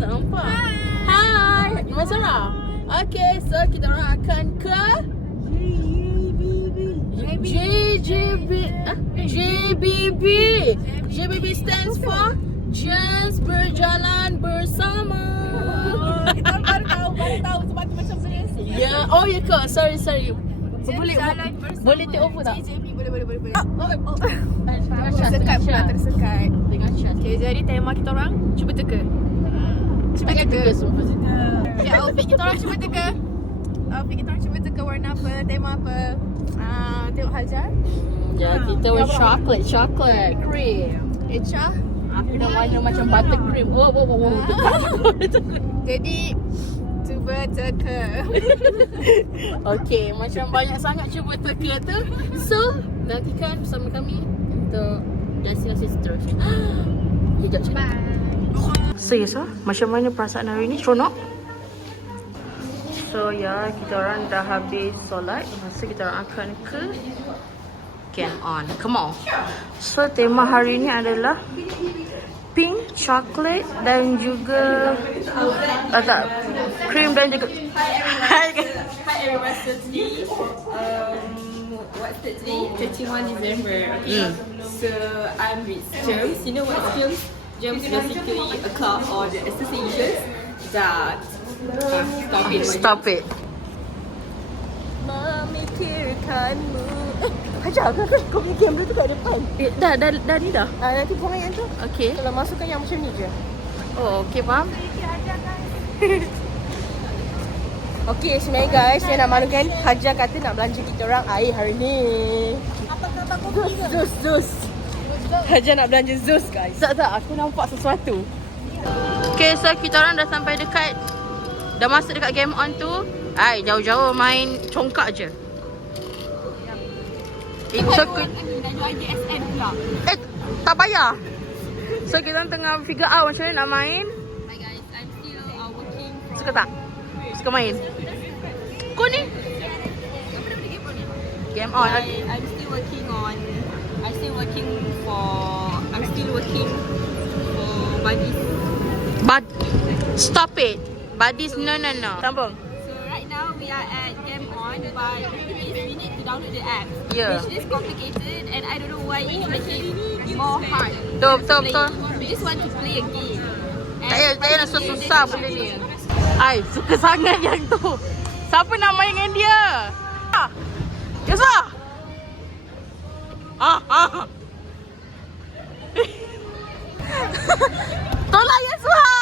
tak nampak. Hai, Mas Sarah. Okay, so kita orang akan ke JBB. JBB stands for Just Berjalan Bersama. Kita baru tahu sebab tu macam seriously. Ya, oh ya ke? Sorry. Boleh take over tak? JJB boleh. Tersekat. Tersekat. Dengan chat. Okay, jadi tema kita orang cuba teka. Cuba teka. Okay, outfit kita orang cuba teka. Warna apa, tema apa. Tengok Hajar. Ya, kita warna chocolate cream. Echa. Aku dah warna macam buttercream. Wow. Jadi cuba teka. Okay, macam banyak sangat cuba teka tu. So, nantikan bersama kami untuk destinasi seterusnya. Sekejap je. So, macam mana perasaan hari ni? Seronok? So, kita orang dah habis solat. Masa kita orang akan ke Game On. Come on. So, tema hari ni adalah pink, chocolate dan juga cream dan juga Hi everyone, so today, what's that today? 31 December, okay? So I'm with Germs. You know what Germs? Germs basically a club or the associations that stop it. Memikirkanmu. Hajar, kau punya game tu kat depan. Dah ni dah. Nanti kau main tu. Okay. Kalau masukkan yang macam ni je. Oh, okay, faham? Okay, sebenarnya guys, saya nak malukan Hajar kata nak belanja kita orang air hari ni. Apa kata kau Zeus. Hajar nak belanja Zeus guys. Tak, aku nampak sesuatu. Okay, so kita orang dah sampai dekat. Dah masuk dekat Game On tu. Jauh-jauh main congkak je. So, tak payah. So, kita orang tengah figure out macam mana nak main. Hi guys, I'm still working from... Suka tak? Suka main? Kau ni? Game On. I'm still working for buddies. But stop it. Buddies, no. Sambung. So right now we are at Game On, but we need to download the app. Yeah. Which is complicated and I don't know why it's making more hard. Betul. We just want to play a game. Tak payah susah benda ni. Suka sangat yang tu. Siapa nak main dengan dia? Yusuf! Tolak Yusuf!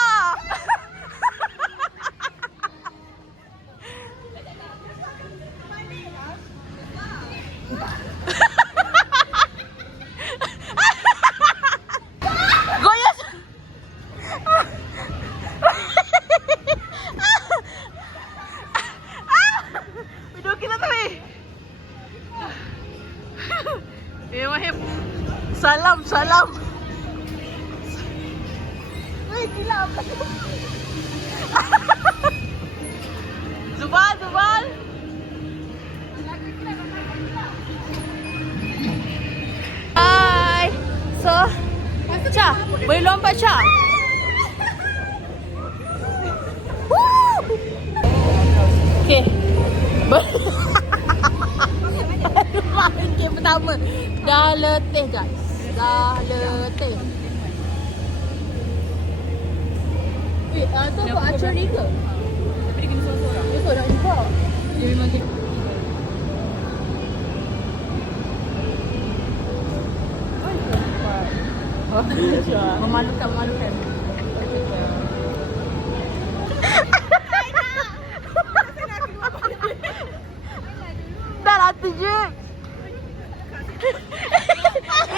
Salam. Weh, gila apa tu? Zubal. Hai. So, Cha, boleh lompat Cha? Okay. Main game pertama. Dah letih guys. Tu buat archery ke? Tapi dia kena sorang-sorang. Betul nak jumpa. Dia memang dia. Memalukan. Dah lah tunjuk.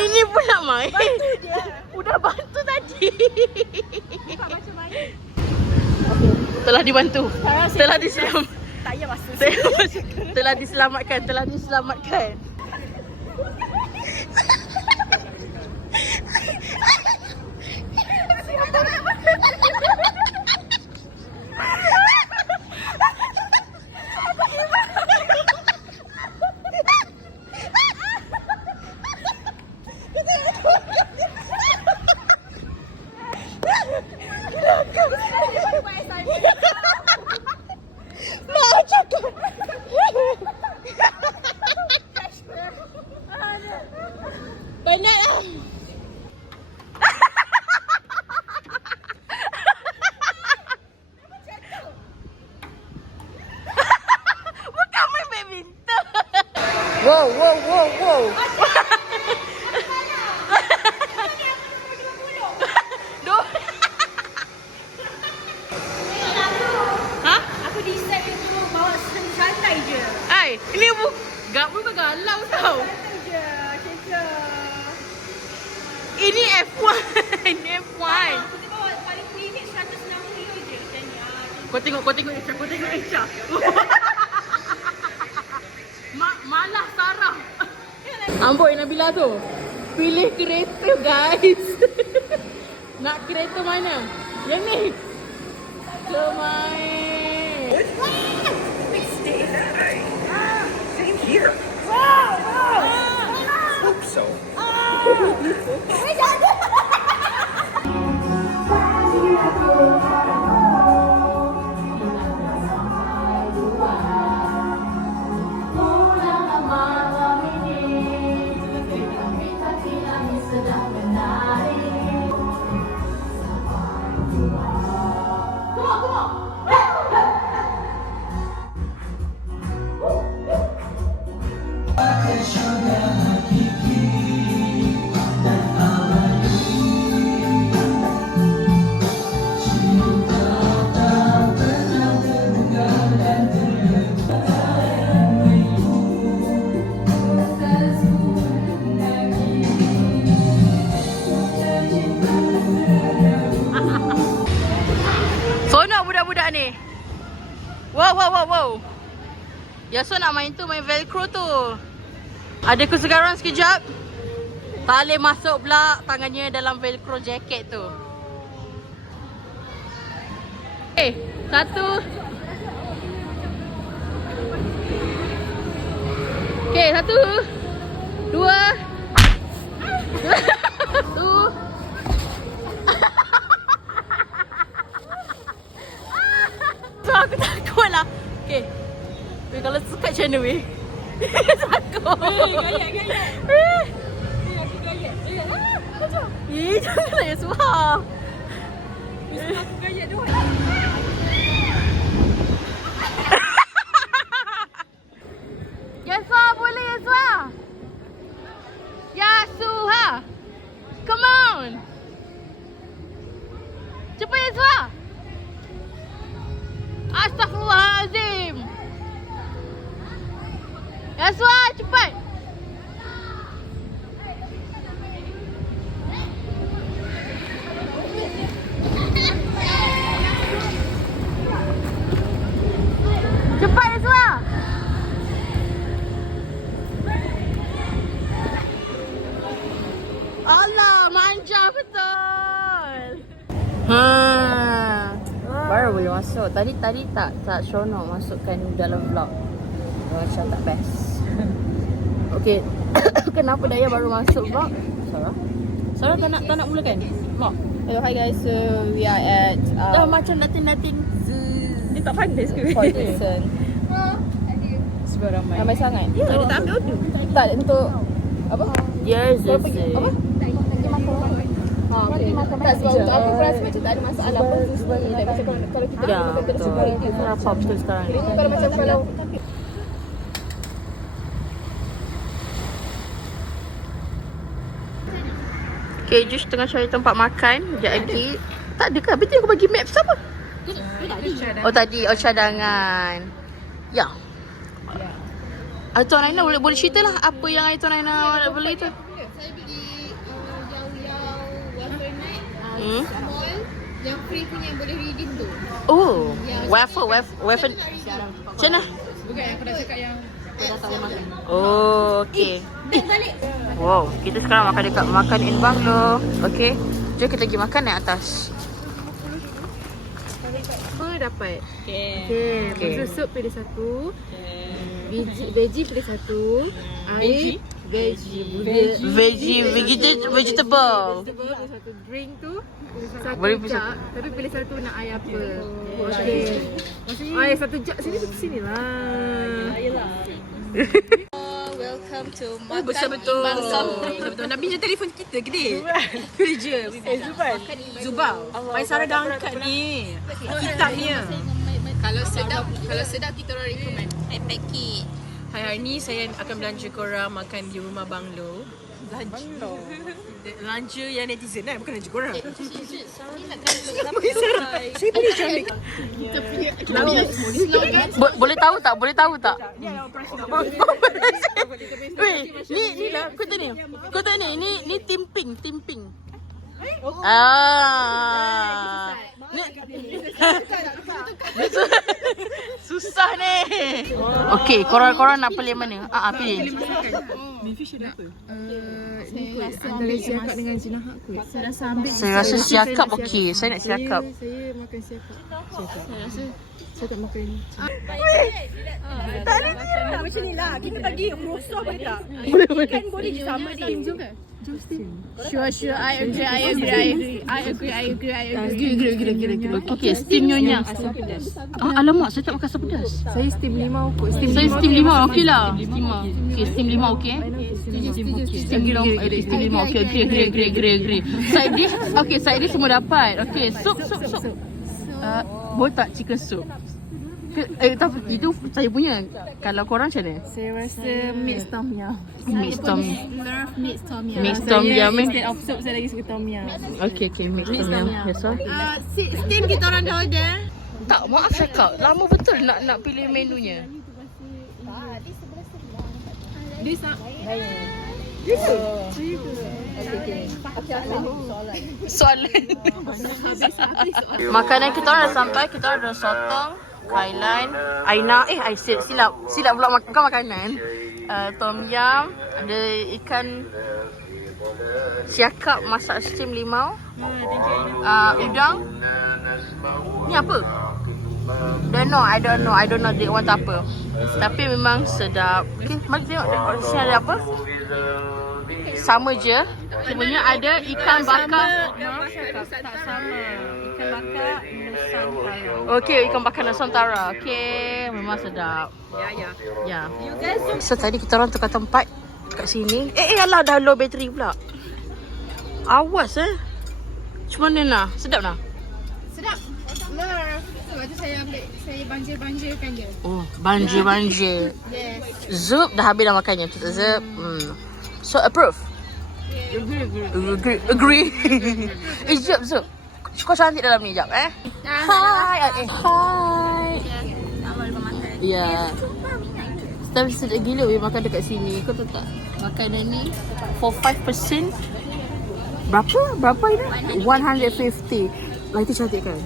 Ini pula main. Bantu dia. Udah bantu tadi. Nampak macam main. Telah dibantu. Telah diselamatkan. Tak payah masuk. Telah diselamatkan. kita. Wow, wow, wow, wow. Aku decide untuk bawa santai je. Hai, ini bukan galau tau. Santai je, kecoh. Ini F1. Ini F1. Kita bawa paling limit 160 je macam ni. Kau tengok Isha. Malah Sarah. Amboi Nabila tu. Pilih kereta guys. Nak kereta mana? Yang ni. Kemain. Same here. Hope so. Sonok budak-budak ni. Wow. Ya so nak main tu, main velcro tu. Ada kesegaran sekejap. Tak boleh masuk pula tangannya dalam velcro jacket tu. Satu. Satu. Dua. Satu. So aku takut lah. Kalau suka macam mana weh? Takut. Gayat. Aku gayat. Janganlah Yeswa. Aku gayat tu. Yeswa boleh Yeswa. Yasuha. Come on. Cepat Yeswa. Astaghfirullahalazim. Yaswa, cepat. Cepat Yaswa. Allah, manja betul. Baru boleh masuk. Tadi tak seronok masukkan dalam vlog. Macam tak best. Okay. Kenapa Daya baru masuk vlog? Sarah tak nak mulakan vlog? Hello, hi guys. So we are at Dah macam nothing Dia tak pandai ke? Ferguson. Sebab ramai. Ramai sangat. Ya, dia tak ambil order. Tak untuk apa? Yes, Apa? Okay. Tak sebab untuk aku rasa macam tak ada masalah pun. Macam kalau kita Ya, makan betul. security tu. Kenapa betul sekarang ni? Kalau macam kalau Okay, Jush tengah cari tempat makan. Sekejap lagi. Tak ada ke? Betul aku bagi maps apa? Oh tadi, cadangan. Ya. Tuan Aina boleh cerita lah apa yang Tuan Aina nak beli tu. saya beli Yao small yang free punya yang boleh redeem tu. Oh, waffle. Macam mana? Bukan yang aku dah cakap yang aku dah tak boleh makan. Oh, okay. Wow, kita sekarang makan dekat Makan in Banglo. Okay, jom kita pergi makan naik atas. Apa dapat? Okay. Maksud sup pilih satu. Veggie pilih satu. Air Vegetable. pilih satu. Drink tu satu Boleh pilih jak. Tapi pilih satu nak air apa. Okay. Air satu jak sini lah. Welcome to Oh, betul-betul. Betul-betul. Nak pinjam telefon kita ke dia? Kerja. Zubal. Mai Sarah dah angkat ni. Kitabnya. Kalau sedap kita orang recommend. I pack it. Hai, hari ni saya akan belanja korang makan di rumah Banglo. Belanja yang netizen kan, bukan belanja korang. Saya boleh cari. Boleh tahu tak? Boleh tahu tak? Weh, ni lah kau tanya. Kau tanya ni tim pink. Ni susah ni. Okey, korang nak pilih mana? Pilih. Antara siakap dengan jinahak kot. Saya rasa ambil. Saya rasa siakap okey. Saya nak siakap. Saya makan siakap. Saya rasa saya tak makan ni. Tak macam ni lah. Kita bagi musuh boleh tak? Ikan boleh je sama ni. Sure. I agree. Okey, steam nyonya. Alamak, saya tak makan asam pedas. Saya steam limau kot. Saya steam limau okey lah. Okey, steam limau okey. Steam limau okey. Agree. Side dish. Okey, side dish semua dapat. Okey, sup. Boleh tak chicken soup? Tapi itu saya punya. Kalau korang macam mana? Saya rasa mixed tom yum. Mixed tom yum. Love mixed tom yum. Mixed tom yum. Instead of soup saya lagi suka tom yum. Okey, mixed tom yum. Yes, sir. Steam kita orang dah order. Tak, maaf cakap. Lama betul nak pilih menunya. Soalan. Makanan kita orang dah sampai. Kita orang ada sotong, kailan, Aina. Silap pula makan makanan. Tom yum, ada ikan siakap masak steam limau. Udang. Ni apa? I don't know dia want apa. Tapi memang sedap. Okay, mari tengok sini ada apa. Sama je. Sebenarnya ada ikan bakar. Tak sama. Ikan bakar Nusantara. Okey, ikan bakar Nusantara. Okey, memang sedap. Ya. So tadi kita orang tukar tempat kat sini. Alah dah low bateri pula. Awas Macam mana nak? Sedap tak? Sedap. Sebab tu saya banjir-banjirkan dia. Oh, banjir. Yes. Zup dah habis dah makannya. Zup. So approve. Agree. Zup. Kau cantik dalam ni jap Hi. Ya. Tapi sedap gila makan dekat sini. Kau tahu tak? Makanan ni for 5% berapa ini? 150. Lah itu cantik kan?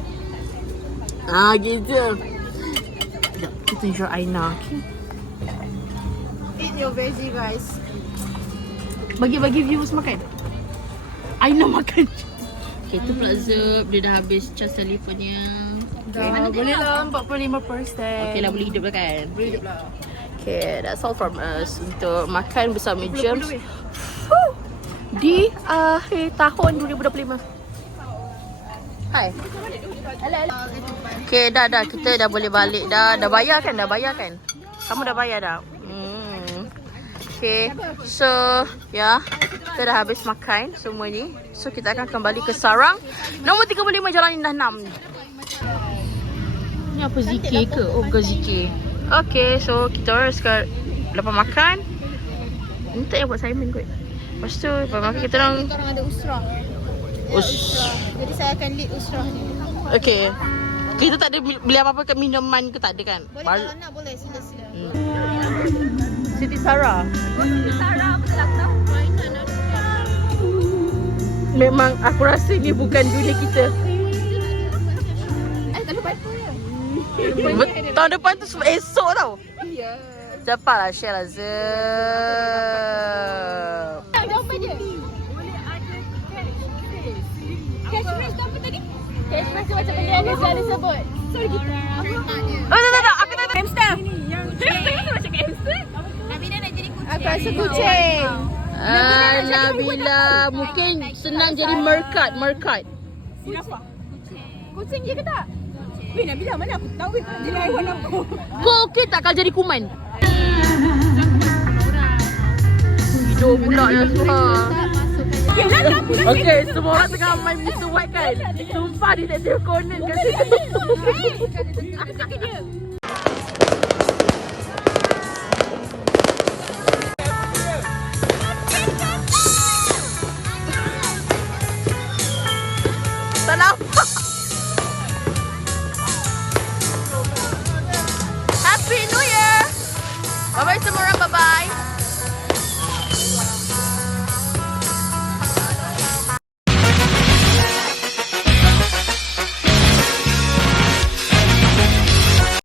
Gitu. Sekejap, kita tunjuk Aina. Okay. Eat your veggie guys. Bagi viewers makan. Aina makan. Okay, tu pula Zup. Dia dah habis cas telefonnya. Boleh lah 45%. Okay lah, boleh hidup lah kan? Boleh hidup lah. Okay, that's all from us untuk makan bersama Gems di akhir tahun 2025. Hai. Okay, dah. Kita dah boleh balik dah. Dah bayar kan? Kamu dah bayar dah? Okay. So, kita dah habis makan semua ni. So, kita akan kembali ke sarang. Nombor 35 Jalan Indah 6 ni. Ni apa zikir ke? Oh, bukan zikir. Okay, so kita orang sekarang lepas makan. Ni tak payah buat Simon kot. Lepas tu, lepas makan kita orang ada usrah. Jadi saya akan lead usrah ni. Okay. Kita tak ada beli apa-apa kat minuman ke tak ada kan? Boleh kalau nak boleh sila. Siti Sarah. Memang aku rasa ni bukan dunia kita. Tak lupa apa ya? Tahun depan tu esok tau. Ya. Cepatlah share lah Zup. Jawapan dia. Boleh ada cash match apa tadi? Cash match macam benda yang Nisa ada sebut. Sorry kita. Tak. Aku tak tahu. Hamster. Hamster macam hamster. Nabila nak jadi kucing. Aku rasa kucing. Nabila mungkin senang jadi merkat. Kenapa? Kucing je ke tak? Weh, Nabila mana aku tahu dia haiwan apa. Kau okey tak kalau jadi kuman? Hidup pula ya semua. Okay, semua orang tengah main Mr. White kan? Sumpah Detective Conan kat situ. Aku cakap dia.